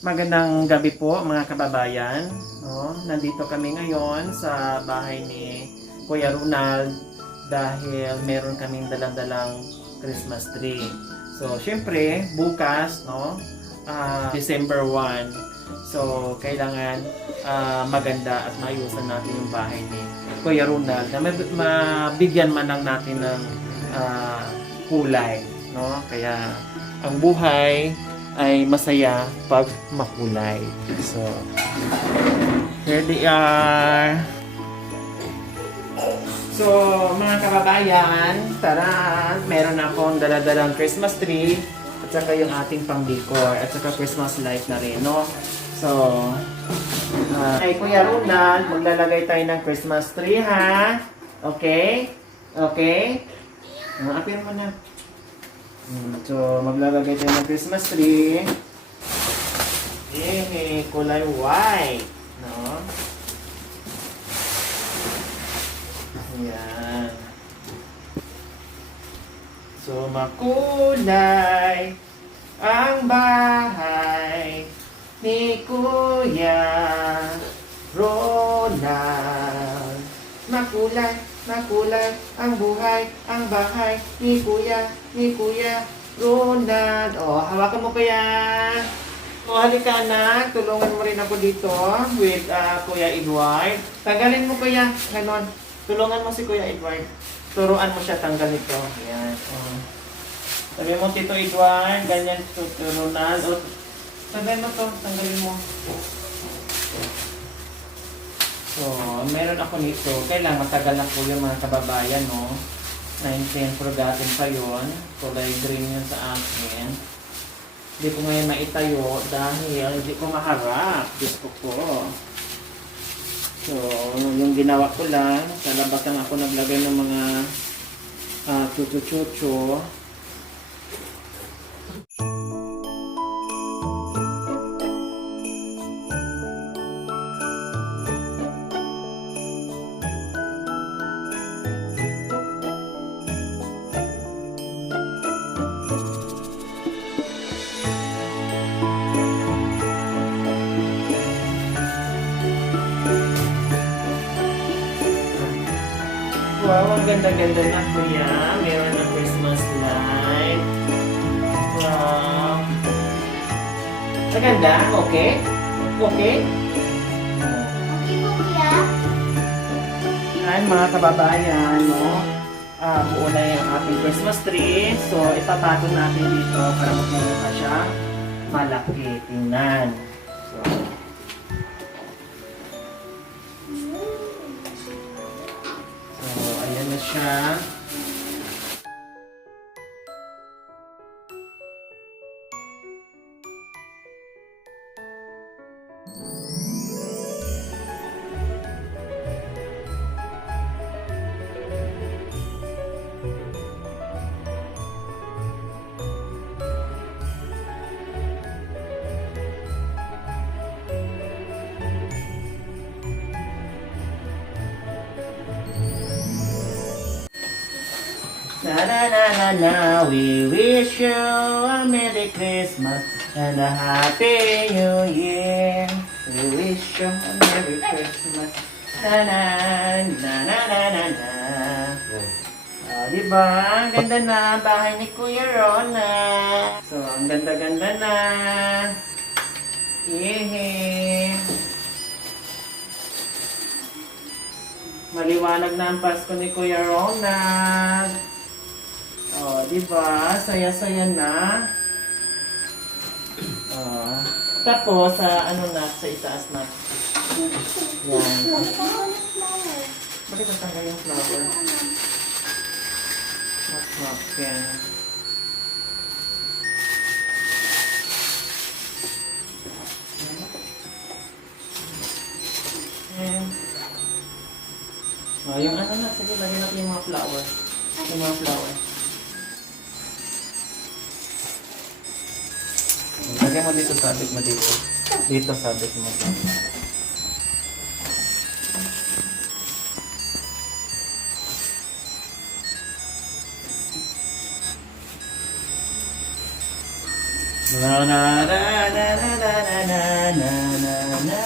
Magandang gabi po mga kababayan. No? Nandito kami ngayon sa bahay ni Kuya Ronald dahil meron kaming dalang-dalang Christmas tree. So, syempre, bukas, no? December 1. So, kailangan maganda at maayusan natin yung bahay ni Kuya Ronald na mabigyan man lang natin ng kulay. No? Kaya, ang buhay ay masaya pag makulay. So, here they are. So, mga kababayan, tara, meron akong daladalang Christmas tree at saka yung ating pang-decor at saka Christmas light na rin, no? So, kay Kuya Ronald, maglalagay tayo ng Christmas tree, ha? Okay? Okay? Apir mo na. So, maglalagay tayo ng Christmas tree. Kulay white. No? Ayan. So, makulay ang bahay ni Kuya Ronald. Makulay ang buhay, ang bahay ni Kuya Ronald. Oh, hawakan mo kaya. O, halika na. Tulungan mo rin ako dito with Kuya Edward. Tanggalin mo kuya. Ganon. Tulungan mo si Kuya Edward. Turuan mo siya tanggal ito. Ayan. Oh. Sabi mo, Tito Edward, ganyan to Ronald. O, tanggalin mo to. Tanggalin mo. So, meron ako nito. Kailangan matagal na po yung mga kababayan, no? 9-10 forgotten pa yun. Kulay green yun sa akin. Hindi ko ngayon maitayo dahil hindi ko maharap. Diyos ko po. So, yung ginawa ko lang, sa labas lang ako naglagay ng mga chuchu-chuchu. Wow, ang ganda-ganda na kuya. Meron na Christmas light. Wow. Maganda? Okay? Okay? Okay po, kuya. Ayan mga kababayan, no? Buo na yung ating Christmas tree. So, ipapatong natin dito para magmumukha siya malaki. Tingnan. So, ayan na siya. Na na na na na, we wish you a Merry Christmas and a Happy New Year. We wish you a Merry Christmas. Na na na na na na na. Diba? Ang ganda na bahay ni Kuya Rona. So, ang ganda-ganda na. Yehey. Maliwanag na ang Pasko ni Kuya Ronald. Oh, di ba? Saya-saya na. Tapos, ano na, sa itaas na. Yan. Bakit natanggal yung flower? Not yan. Yung ano na, sige, lagyan natin yung mga flower. Yung mga flower. Lagyan mo dito, sabit mo dito. Dito, sabit mo. Na na na na na na na na na na na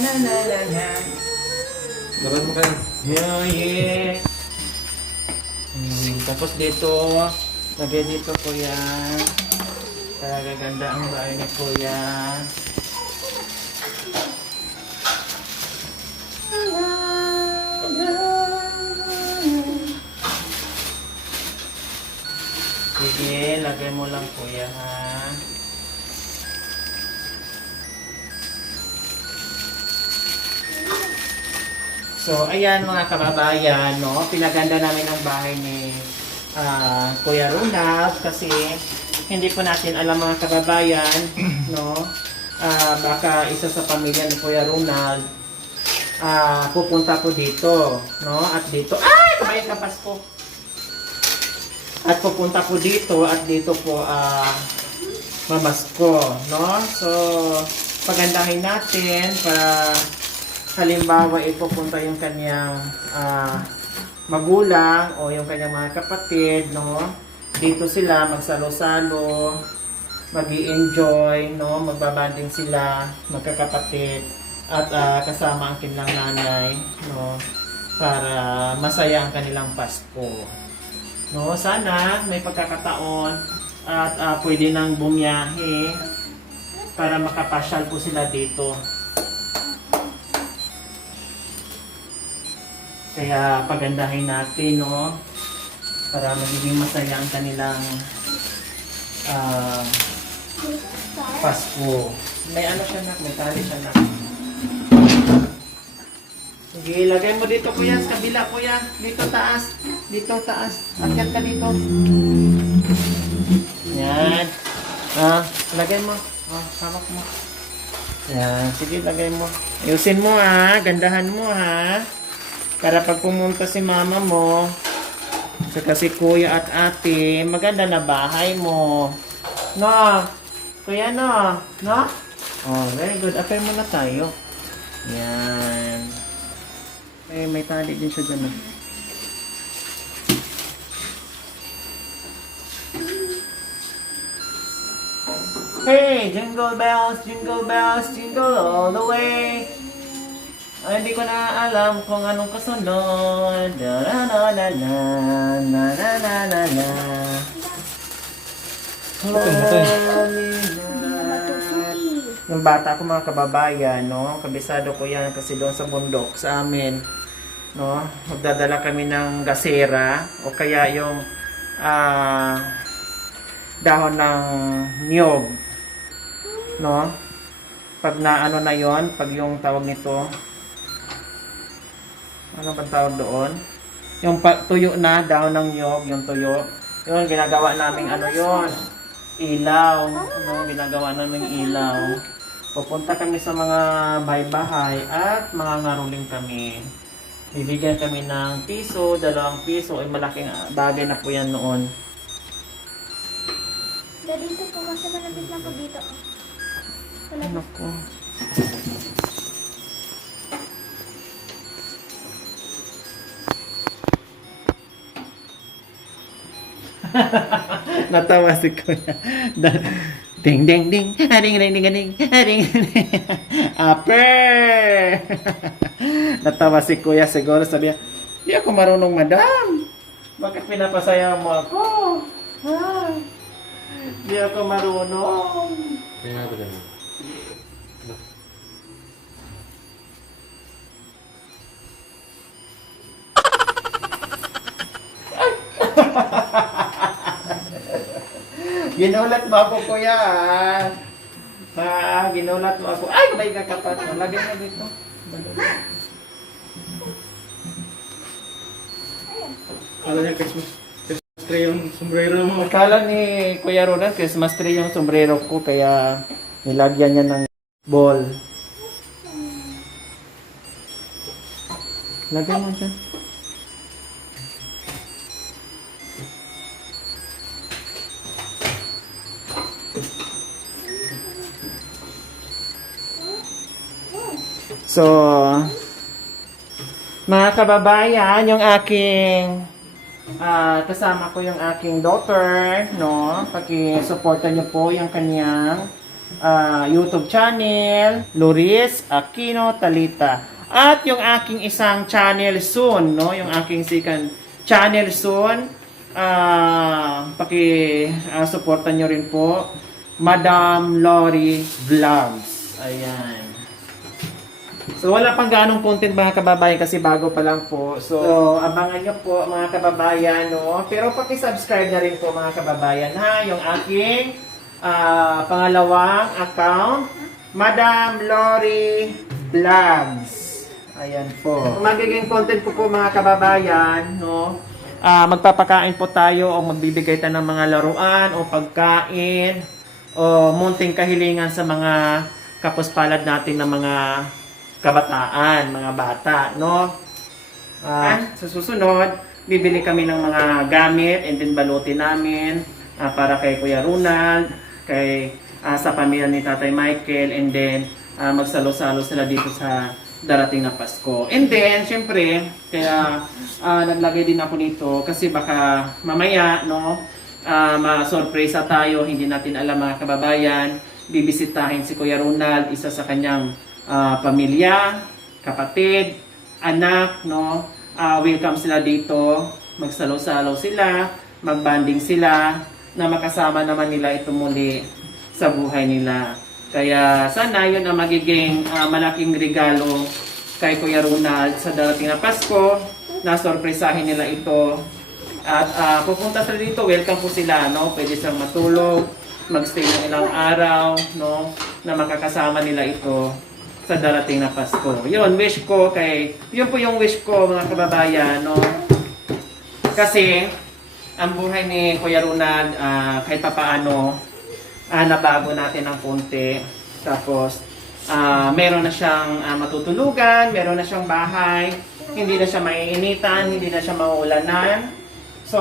na na na na. Laban mo kayo. Yeah, yeah. Tapos dito, lagay dito kuya. Talaga ganda ang bahay ni kuya. Sige, lagay mo lang kuya ha. So, ayan mga kababayan, no? Pinaganda namin ang bahay ni Kuya Ronald kasi hindi po natin alam mga kababayan, no? Baka isa sa pamilya ni Kuya Ronald pupunta po dito, no? At dito, ay! Kabayan ka Pasko! At pupunta po dito at dito po mamasko, no? So, pagandahin natin para halimbawa ipupunta yung kanyang magulang o yung kanyang mga kapatid, no? Dito sila magsalo-salo, mag-i-enjoy, no? Magbabanding sila, magkakapatid at kasama ang kanilang nanay, no? Para masaya ang kanilang Pasko. No, sana may pagkakataon at pwede nang bumiyahe para makapasyal po sila dito. Kaya pagandahin natin, no? Para magiging masaya ang kanilang Pasko. May ano siya na, may tali siya na. Sige, lagay mo dito kuya, sa kabila kuya. Dito taas. Dito taas. Akyat ka dito. Yan. Lagay mo. Hawak mo. Yan. Sige, lagay mo. Ayusin mo ha. Gandahan mo ha. Para pag pumunta si mama mo, saka si kuya at ate, maganda na bahay mo. No? Kuya no? No? Oh, very good. Apply muna tayo. Yan. May tali din siya dyan. Hey! Jingle bells, jingle all the way. Ay, hindi ko na alam kung anong kasunod. Na na na na na na na na na. Yung bata ko mga kababayan, no? Kabisado ko yan kasi doon sa bundok sa amin, no? Magdadala kami ng gasera o kaya yung dahon ng niyog, no? Pag na ano na yon, pag yung tawag nito, ano ba tawag doon? Yung tuyo na, dahon ng niyog, yung tuyo, yun, ginagawa naming ano yon, ilaw, no? Ginagawa naming ilaw. Pupunta kami sa mga bahay-bahay at mga ngaruling kami. Bibigyan kami ng piso, 2 piso, ay malaking bagay na po yan noon. Dito po kasi malapit na po dito. Ano ko? Natawa si Kuya. Ding ding ding, ding ding ding ding, ding. Aper! Natawa si Kuya siguro, sabi niya, "Di ako marunong, madam. Bakit pinapasaya mo ako? Ha? Di ako marunong." Kaya nga ba dyan? Ginulat mo ako, kuya. Ginulat mo ako. Ay, may kakapat. Lagay mo dito. Kala niya Christmas tree yung sombrero mo. Akala ni Kuya Ronald, Christmas tree yung sombrero ko, kaya nilagyan niya ng ball. Lagay mo dyan. So, mga kababayan, yung aking kasama ko yung aking daughter, no? Paki-suporta niyo po yung kanyang YouTube channel, Loris Aquino Talita. At yung aking isang channel soon, no? Yung aking second channel soon. Supportan nyo rin po. Madam Lori Vlogs. Ayan. So, wala pang ganong content mga kababayan kasi bago pa lang po. So, abangan nyo po mga kababayan, no? Pero paki-subscribe na rin po mga kababayan, ha? Yung aking pangalawang account, Madam Lori Vlogs. Ayan po. Magiging content po mga kababayan, no? Magpapakain po tayo o magbibigay tayo ng mga laruan o pagkain o munting kahilingan sa mga kapuspalad natin ng mga kabataan, mga bata, no? Sa susunod, bibili kami ng mga gamit and then balutin namin para kay Kuya Ronald, sa pamilya ni Tatay Michael, and then magsalo-salo sila dito sa darating na Pasko. And then, syempre, kaya naglagay din ako nito kasi baka mamaya, no, ma-surpresa tayo, hindi natin alam mga kababayan, bibisitahin si Kuya Ronald, isa sa kanyang pamilya, kapatid, anak, no, welcome sila dito, magsalo-salo sila, magbanding sila, na makasama naman nila ito muli sa buhay nila. Kaya sana yun ang magiging malaking regalo kay Kuya Ronald sa darating na Pasko, na sorpresahin nila ito. At pupunta sila dito, welcome po sila, no? Pwede silang matulog, magstay ng ilang araw, no? Na makakasama nila ito sa darating na Pasko. Yun, yun po yung wish ko mga kababayan, no? Kasi ang buhay ni Kuya Ronald, kahit papaano, nabago natin ng konti. Tapos, meron na siyang matutulugan, meron na siyang bahay, hindi na siya maiinitan, hindi na siya mauulanan. So,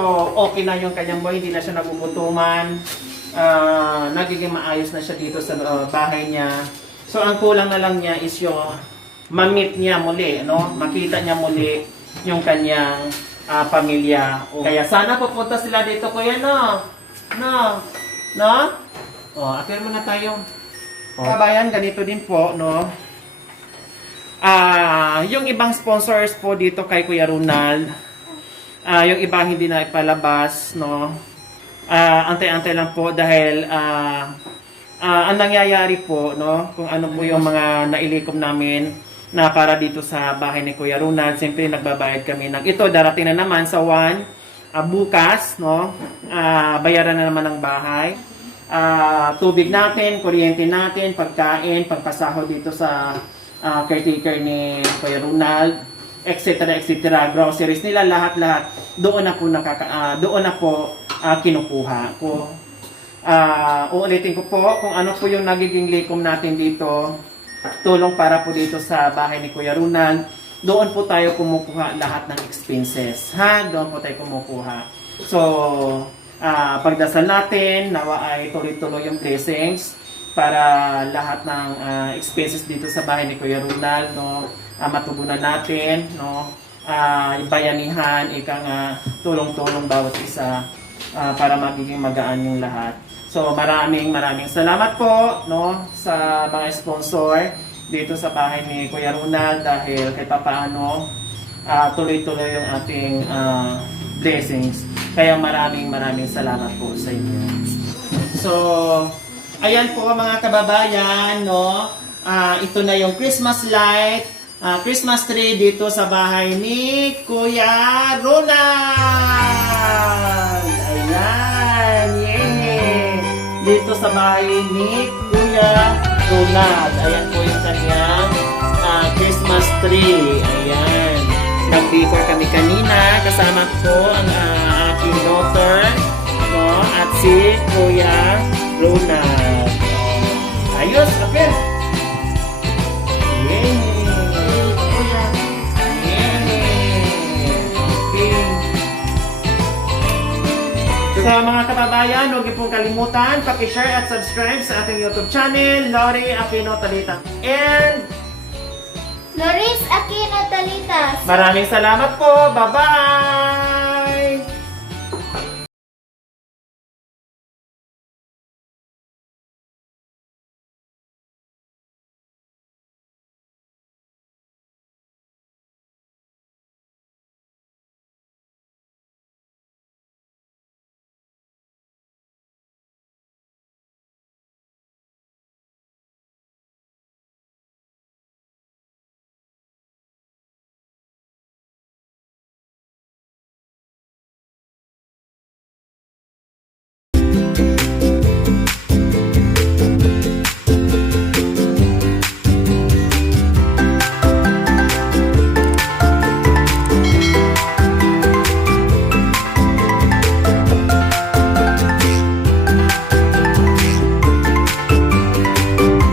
okay na yung kanyang buhay, hindi na siya nagugutuman. Nagiging maayos na siya dito sa bahay niya. So, ang kulang na lang niya is yung ma-meet niya muli, no? Makita niya muli yung kanyang pamilya. Kaya sana pupunta sila dito, Kuya, no? No? Appear muna tayo. Kabayan, ganito din po, no? Yung ibang sponsors po dito kay Kuya Ronald, yung iba hindi na ipalabas, no? Antay-antay lang po dahil ang nangyayari po, no? Kung ano po yung mga nailikom namin na para dito sa bahay ni Kuya Ronald, siyempre nagbabayad kami ng ito. Darating na naman sa bukas, no? Bayaran na naman ng bahay. Tubig natin, kuryente natin, pagkain, pagpasahod dito sa caretaker ni Kuya Ronald, etc. Groceries nila, lahat-lahat doon na po kinukuha ko. Uulitin ko po kung ano po yung nagiging likom natin dito, tulong para po dito sa bahay ni Kuya Ronald. Doon po tayo kumukuha lahat ng expenses, ha? Doon po tayo kumukuha. So, pagdasal natin, nawa ay tuloy-tuloy yung blessings para lahat ng expenses dito sa bahay ni Kuya Ronald, no, matugunan natin, no, bayanihan, tulong-tulong bawat isa para magiging magaan yung lahat. So maraming salamat po, no, sa mga sponsor dito sa bahay ni Kuya Ronald dahil kahit papaano tuloy-tuloy yung ating blessings. Kaya maraming salamat po sa inyo. So, ayan po mga kababayan, no? Ito na yung Christmas light, Christmas tree dito sa bahay ni Kuya Ronald. Ayan, yay! Dito sa bahay ni Kuya Ronald. Ayan po yung kanyang Christmas tree. Ayan. Nag-decor kami kanina. Kasama ko ang aking daughter, no? At si Kuya Ronald. Ayos, kapil! Yay! Kuya! Yay! Okay. Sa mga kababayan, huwag niyo pong kalimutan, paki-share at subscribe sa ating YouTube channel, Lori Aquino Talita. And Loris Aquino Talitas. maraming salamat po. Bye-bye!